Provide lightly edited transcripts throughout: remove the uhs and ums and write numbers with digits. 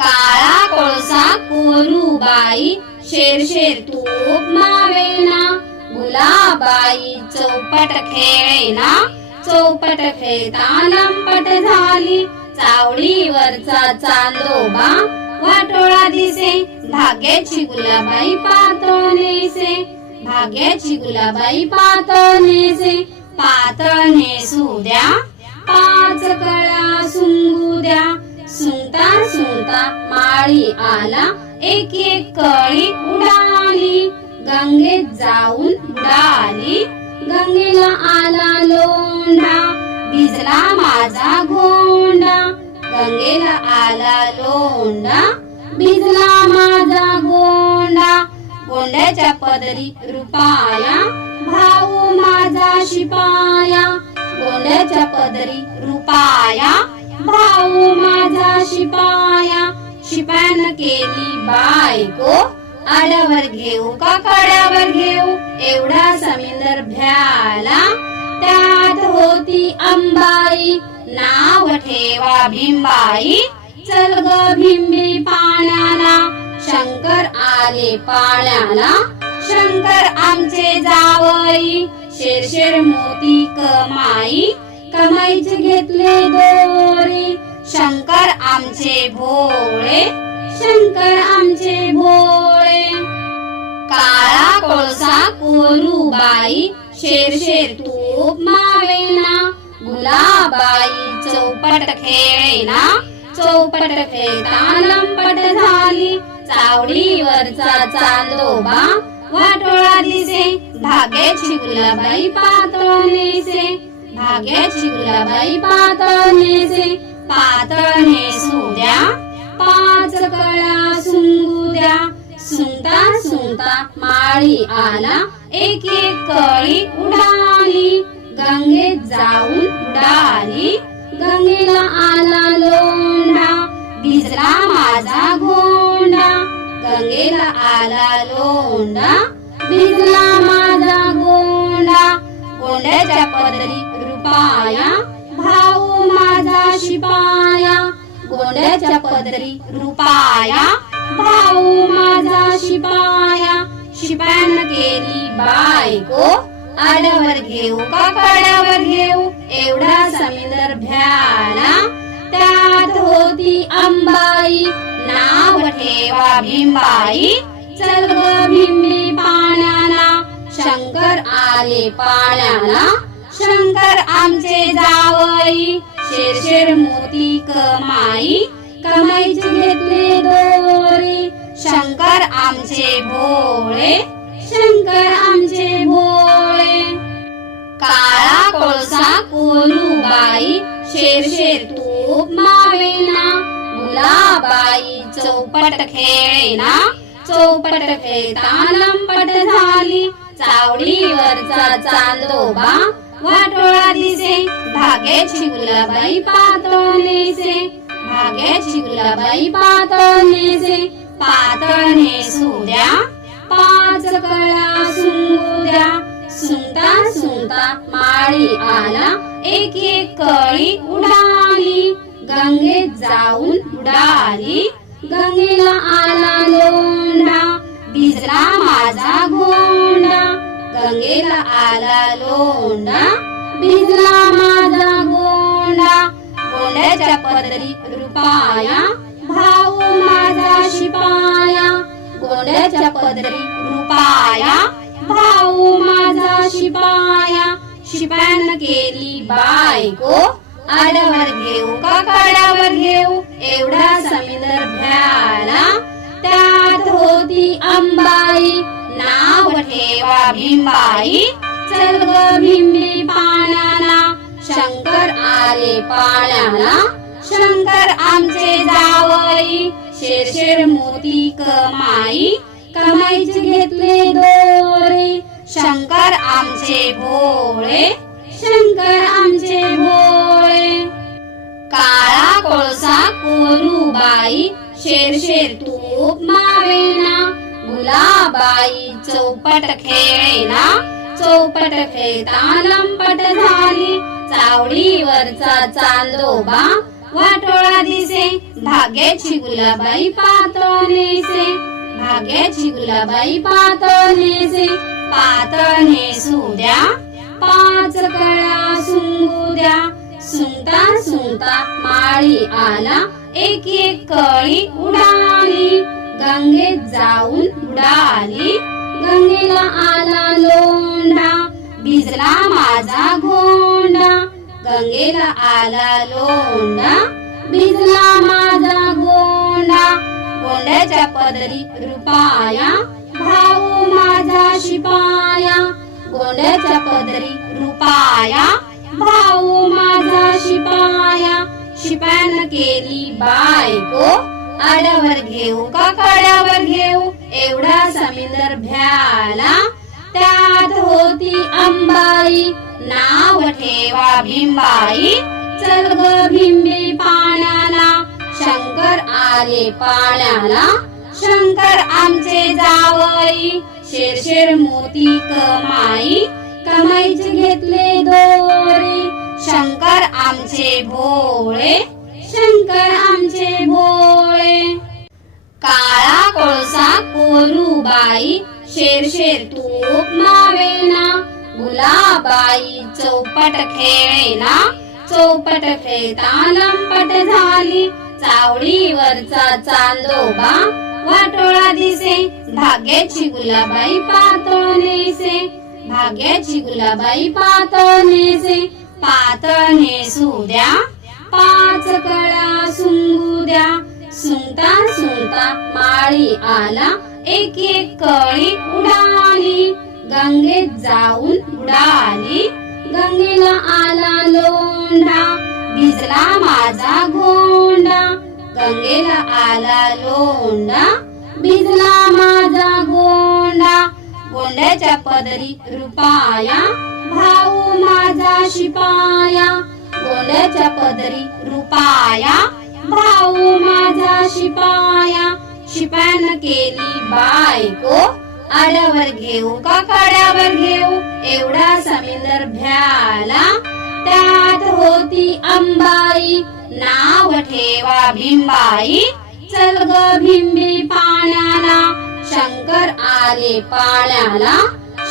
काळा कोळसा कोरूबाई, शेर शेर तूप मावेना. गुलाबाई चौपट खेळेना, चौपट खेळता लंपट झाली. चावडीवरचा चांदोबा वाटोळा दिसे, भाग्याची गुलाबाई पातळ नेसे. भाग्याची गुलाबाई पातळ नेसे. पातळ नेसू द्या, पाच कळा सुंगू द्या. सुंगता सुंगता माळी आला, एक एक कळी उडाली. गंगेत जाऊन बुडाली, गंगेला आला लोंढा. भिजला माझा गोंडा, गंगेला आला लोंढा. भिजला माझा गोंडा. गोंड्याच्या पदरी रुपाया, भाऊ माझा शिपाया. गोंड्याच्या पदरी रुपाया, भाऊ माझा शिपाया. शिपायानं केली बायको, आड्यावर घेऊ का कड्यावर घेऊ. एवढा समिंदर भ्याला, त्यात होती अंबाई. नाव ठेवा भीमबाई, चल ग भिंबी पाण्याला. शंकर आले पाण्याला, शंकर आमचे जावई. शेर शेर मोती कमाई, कमाईचे घेतले दोरी. शंकर आमचे भोळे, शंकर आमचे भोळे. काळा कोळसा कोरूबाई, शेर शेर तूप मावेना. गुलाबाई चौपट खेळेना, चौपट खेळता लंपट झाली. चावडीवरचा चांदोबा वाटोळा दिसे, भाग्याची गुलाबाई पातळ नेसे. भाग्याची गुलाबाई पातळ नेसे. पातळ नेसू द्या, पाच कळा सुंगू द्या. सुंगता सुंगता माळी आला, एक एक कळी उडाली. गंगेत जाऊन बुडाली, गंगेला आला लोंढा. भिजला माझा गोंडा, गंगेला आला लोंढा. भिजला माझा गोंडा. गोंड्याच्या पदरी रुपाया, भाऊ माझा शिपाया. गोंड्याच्या पदरी रुपाया, भाऊ माझा शिपाया. शिपायानं केली बायको, आड्यावर घेऊ का कड्यावर घेऊ. एवढा समिंदर भ्याला, त्यात होती अंबाई. नाव ठेवा भीमबाई, चल ग भिंबी पाण्याला. शंकर आले पाण्याला, शंकर आमचे जावई. शेर शेर मोती कमाई, कमाईचे घेतले दोरी. शंकर आमचे भोळे, शंकर आमचे भोळे. काळा कोळसा कोरूबाई, शेर शेर तूप मावेना. गुलाबाई चौपट खेळेना, चौपट खेळता लंपट झाली. चावडीवरचा चांदोबा वाटोळा दिसे, भाग्याची गुलाबाई पातळ नेसे. भाग्याची गुलाबाई पातळ नेसे. पातळ नेसू द्या, पाच कळा सुंगू द्या. सुंगता सुंगता माळी आला, एक एक कळी उडाली. गंगेत जाऊन बुडाली, गंगेला आला लोंढा. भिजला माझा गोंडा, गंगेला आला लोंढा. भिजला माझा गोंडा. गोंड्याच्या पदरी रुपाया, भाऊ माझा शिपाया. गोंड्याच्या पदरी रुपाया, भाऊ माझा शिपाया. शिपायानं केली बायको, आड्यावर घेऊ का कड्यावर घेऊ. एवढा समिंदर भ्याला, त्यात होती अंबाई. नाव ठेवा भीमबाई, चल ग भिंबी पाण्याला. शंकर आले पाण्याला, शंकर आमचे जावई. शेर शेर मोती कमाई, कमाईचे घेतले दोरी. शंकर आमचे भोळे, शंकर आमचे भोळे. काळा कोळसा कोरूबाई, शेर शेर तूप मावेना. गुलाबाई चौपट खेळेना, चौपट खेळता लंपट झाली. चावडीवरचा चांदोबा वाटोळा दिसे भाग्याची गुलाबाई पातळ नेसे भाग्याची गुलाबाई पातळ नेसे पातळ नेसू द्या पाच कळ्या सुंगू द्या सुंगता सुंगता माळी आला एक एक कळी उडाली गंगेत जाऊन बुडाली गंगेला आला लोंढा भिजला माझा घोंडा गंगेला आला लोंढा भिजला माझा गोंडा गोंड्याच्या पदरी रुपाया भाऊ माझा शिपाया गोंड्याच्या पदरी रुपाया भाऊ माझा शिपाया शिपायानं केली बायको आड्यावर घेऊ का कड्यावर घेऊ एवढा समिंदर भ्याला त्यात होती अंबाई नाव ठेवा भीमबाई चल ग भीमबी पाण्याला शंकर आले पाण्याला शंकर आमचे जावई शेर मोती कमाई कमाईचे घेतले दोरे शंकर आमचे भोळे शंकर आमचे भोळे काळा कोळसा कोरूबाई शेर तूप मावेना गुलाबाई चौपट खेळेना चौपट खेळता लंपट झाली चावडीवरचा चांदोबा वाटोळा दिसे भाग्याची गुलाबाई पातळ नेसे भाग्याची गुलाबाई पातळ नेसे पातळ नेसू द्या पाच कळ्या सुंगू द्या सुंगता सुंगता माळी आला एक एक कळी उडाली गंगेत जाऊन बुडाली गंगेला आला लोंढा भिजला माझा घोंडा गंगेला आला लोंढा भिजला माझा गोंडा गोंड्याच्या पदरी रुपाया भाऊ माझा शिपाया गोंड्याच्या पदरी रुपाया भाऊ माझा शिपाया शिपायानं केली बायको आड्यावर घेऊ का कड्यावर घेऊ एवढा समिंदर भ्याला त्यात होती अंबाई नाव ठेवा भीमबाई चल ग भीमबी पाण्याला शंकर आले पाण्याला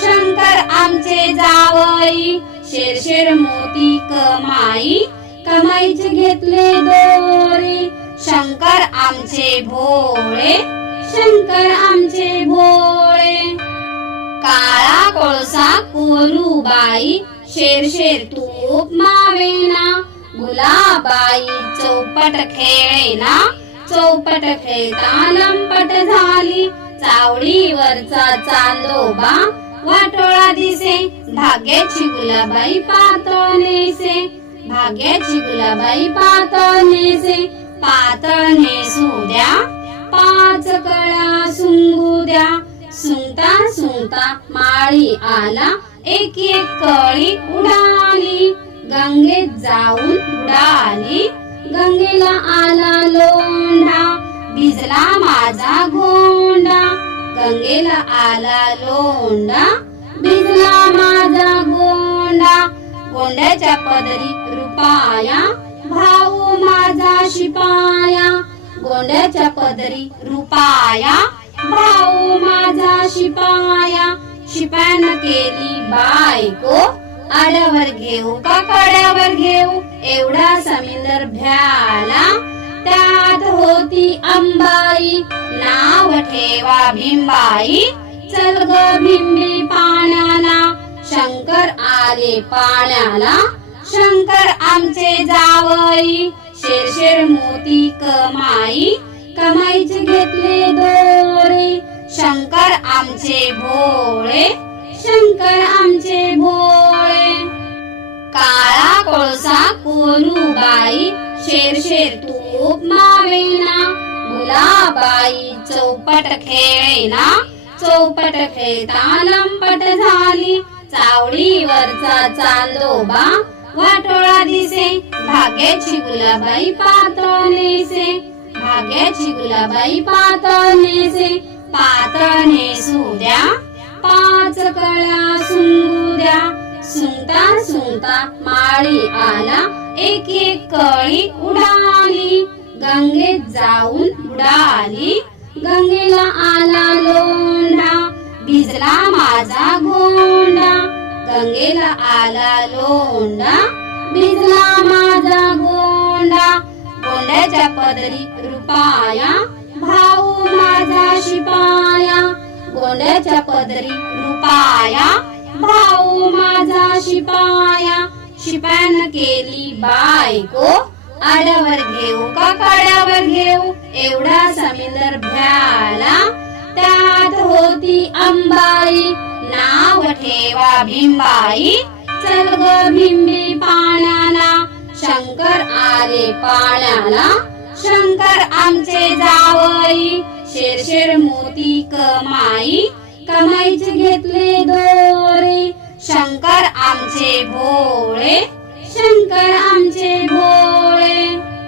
शंकर आमचे जावई शेर मोती कमाई कमाईचे घेतले दोरे शंकर आमचे भोळे शंकर आमचे भोळे काळा कोळसा कोरूबाई शेर तूप मावेना गुलाबाई चौपट खेळेना चौपट खेळता लंपट झाली चावडीवरचा चांदोबा वाटोळा दिसे भाग्याची गुलाबाई पातळ नेसे भाग्याची गुलाबाई पातळ नेसे पातळ नेसू द्या पाच कळ्या सुंगू द्या सुंगता सुंगता माळी आला एक एक कळी उडाली गंगेत जाऊन बुडाली गंगेला आला लोंढा भिजला माझा घोंडा गंगेला आला लोंढा भिजला माझा गोंडा गोंड्याच्या पदरी रुपाया भाऊ माझा शिपाया गोंड्याच्या पदरी रुपाया भाऊ माझा शिपाया शिपायानं केली बायको आड्यावर घेऊ का कड्यावर घेऊ एवढा समिंदर भ्याला त्यात होती अंबाई नाव ठेवा भीमबाई चल ग भीमबी पाण्याला शंकर आले पाण्याला शंकर आमचे जावई शेर मोती कमाई कमाईचे घेतले दोरे शंकर आमचे भोळे शंकर आमचे भोळे काळा कोळसा कोरूबाई शेर तूप मावेना गुलाबाई चौपट खेळेना चौपट खेळता लंपट झाली चावडीवरचा चांदोबा वाटोळा दिसे भाग्याची गुलाबाई पातळ नेसे भाग्याची गुलाबाई पातळ नेसे पातळ नेसू द्या पाच कळ्या सुंगू द्या सुंगता सुंगता माळी आला एक एक कळी उडाली, गंगेत जाऊन बुडाली. गंगेला आला लोंढा, भिजला माझा गोंडा. गंगेला आला लोंढा, भिजला माझा गोंडा. गोंड्याच्या पदरी रुपाया, भाऊ माझा शिपाया. गोंड्याच्या पदरी रुपाया, भाऊ माझा शिपाया. शिपायानं केली बायको, आड्यावर घेऊ का काड्यावर घेऊ, एवढा समुद्र भ्याला. त्यात होती अंबाई, नाव ठेवा भीमबाई. चल ग भिंबी पाण्याला, शंकर आले पाण्याला. शंकर आमचे जावई, शेर मोती कमाई. कमाईचे घेतले दोरे, शंकर आमचे भोळे. शंकर आमचे भोळे.